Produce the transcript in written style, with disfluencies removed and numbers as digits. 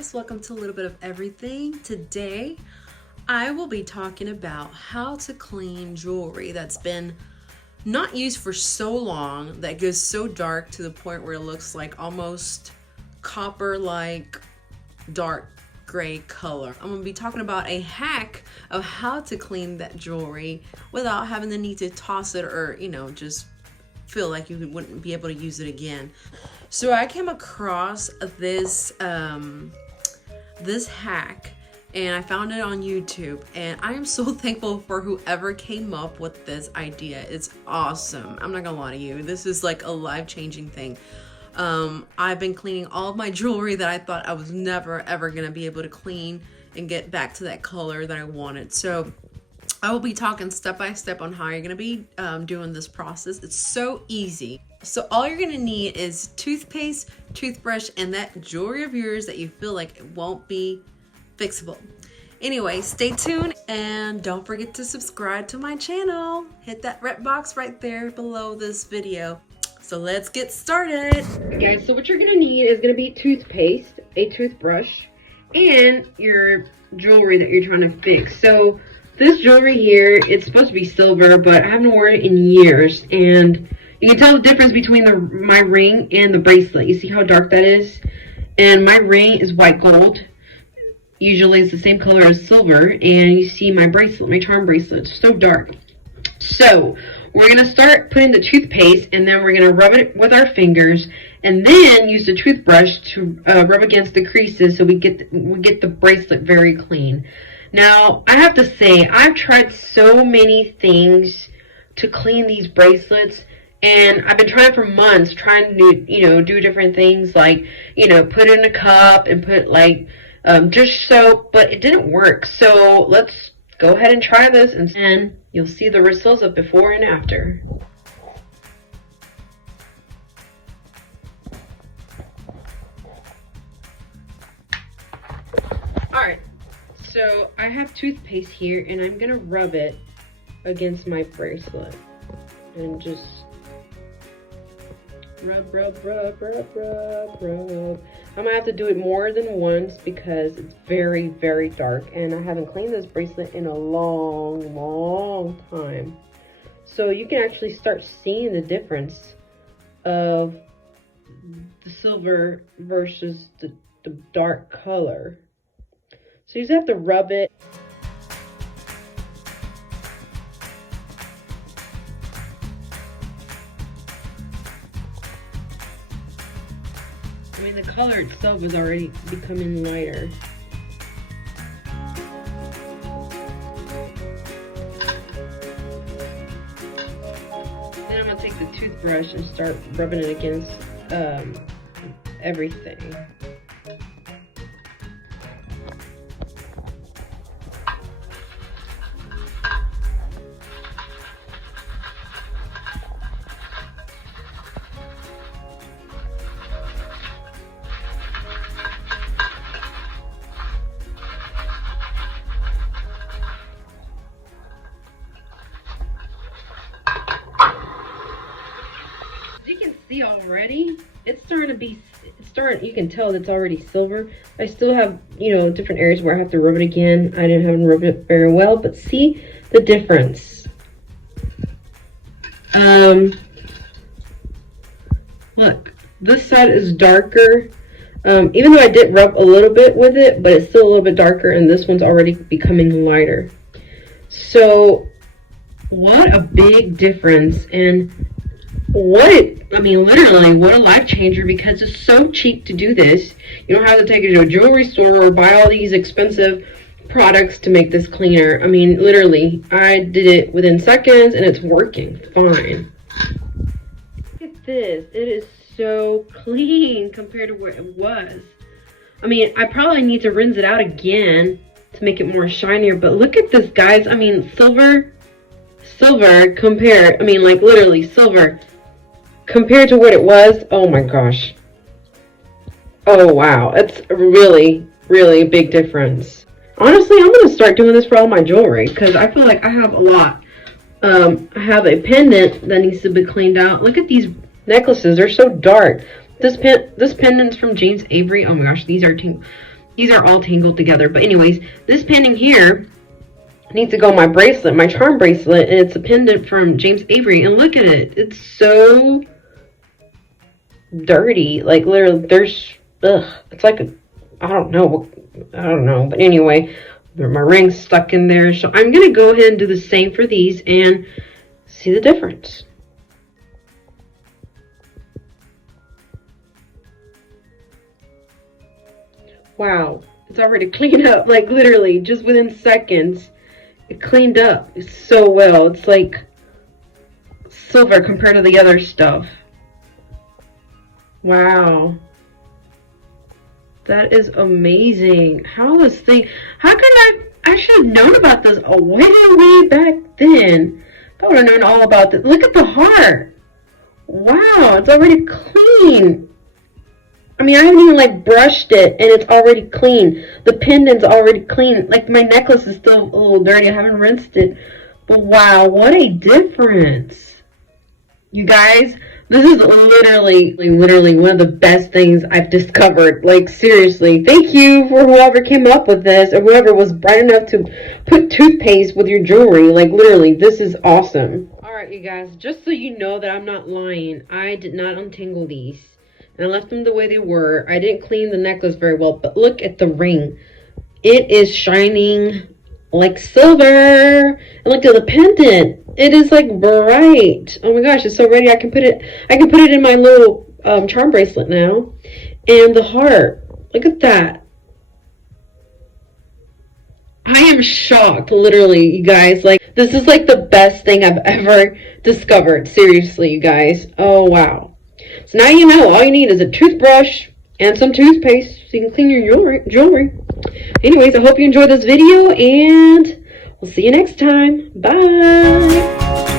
guys, welcome to a little bit of everything. Today I will be talking about how to clean jewelry that's been not used for so long, that goes so dark to the point where it looks like almost copper, like dark gray color. I'm gonna be talking about a hack of how to clean that jewelry without having the need to toss it or just feel like you wouldn't be able to use it again. So I came across this this hack and I found it on YouTube, and I am so thankful for whoever came up with this idea. It's awesome. I'm not gonna lie to you, this is like a life-changing thing. I've been cleaning all of my jewelry that I thought I was never ever gonna be able to clean and get back to that color that I wanted. So I will be talking step by step on how you're gonna be doing this process. It's so easy. So all you're gonna need is toothpaste, toothbrush, and that jewelry of yours that you feel like it won't be fixable. Anyway, stay tuned and don't forget to subscribe to my channel. Hit that red box right there below this video. So let's get started. Okay, so what you're gonna need is gonna be toothpaste, a toothbrush, and your jewelry that you're trying to fix. So this jewelry here, it's supposed to be silver, but I haven't worn it in years, and you can tell the difference between my ring and the bracelet. You see how dark that is? And my ring is white gold. Usually it's the same color as silver. And you see my bracelet, my charm bracelet, it's so dark. So we're going to start putting the toothpaste, and then we're going to rub it with our fingers, and then use the toothbrush to rub against the creases so we get the bracelet very clean. Now, I have to say, I've tried so many things to clean these bracelets, and I've been trying for months, trying to do different things, like, put it in a cup and put like dish soap, but it didn't work. So let's go ahead and try this, and then you'll see the results of before and after. Alright, so I have toothpaste here, and I'm gonna rub it against my bracelet and just rub. I'm gonna have to do it more than once because it's very, very dark, and I haven't cleaned this bracelet in a long time. So you can actually start seeing the difference of the silver versus the dark color. So you just have to rub it. I mean, the color itself is already becoming lighter. Then I'm gonna take the toothbrush and start rubbing it against everything. You can see already it's starting to be you can tell it's already silver. I still have different areas where I have to rub it again. I haven't rubbed it very well, but see the difference. Look, this side is darker, even though I did rub a little bit with it, but it's still a little bit darker, and this one's already becoming lighter. So what a big difference. And literally, what a life changer, because it's so cheap to do this. You don't have to take it to a jewelry store or buy all these expensive products to make this cleaner. I mean, literally, I did it within seconds, and it's working fine. Look at this. It is so clean compared to where it was. I mean, I probably need to rinse it out again to make it more shinier, but look at this, guys. I mean, silver compared, like literally silver compared to what it was. Oh my gosh. Oh wow, it's really a big difference. Honestly, I'm gonna start doing this for all my jewelry because I feel like I have a lot. I have a pendant that needs to be cleaned out. Look at these necklaces, they're so dark. This pendant's from James Avery. Oh my gosh, these These are all tangled together. But anyways, this pendant here needs to go on my bracelet, my charm bracelet. And it's a pendant from James Avery. And look at it. It's so dirty. Like, literally, there's, it's like a, I don't know. But anyway, my ring's stuck in there. So I'm going to go ahead and do the same for these and see the difference. Wow, it's already cleaned up, like literally just within seconds. It cleaned up so well. It's like silver compared to the other stuff. Wow. That is amazing. How I should have known about this way back then. I would have known all about this. Look at the heart. Wow, it's already clean. I mean, I haven't even like brushed it and it's already clean. The pendant's already clean. Like my necklace is still a little dirty. I haven't rinsed it. But wow, what a difference. You guys, this is literally one of the best things I've discovered. Like seriously, thank you for whoever came up with this or whoever was bright enough to put toothpaste with your jewelry. Like literally, this is awesome. All right, you guys, just so you know that I'm not lying, I did not untangle these. And I left them the way they were. I didn't clean the necklace very well, but look at the ring. It is shining like silver. And look at the pendant. It is like bright. Oh my gosh, it's so ready. I can put it in my little charm bracelet now. And the heart. Look at that. I am shocked, literally, you guys. Like, this is like the best thing I've ever discovered. Seriously, you guys. Oh wow. So now you know, all you need is a toothbrush and some toothpaste so you can clean your jewelry. Anyways, I hope you enjoyed this video and we'll see you next time. Bye.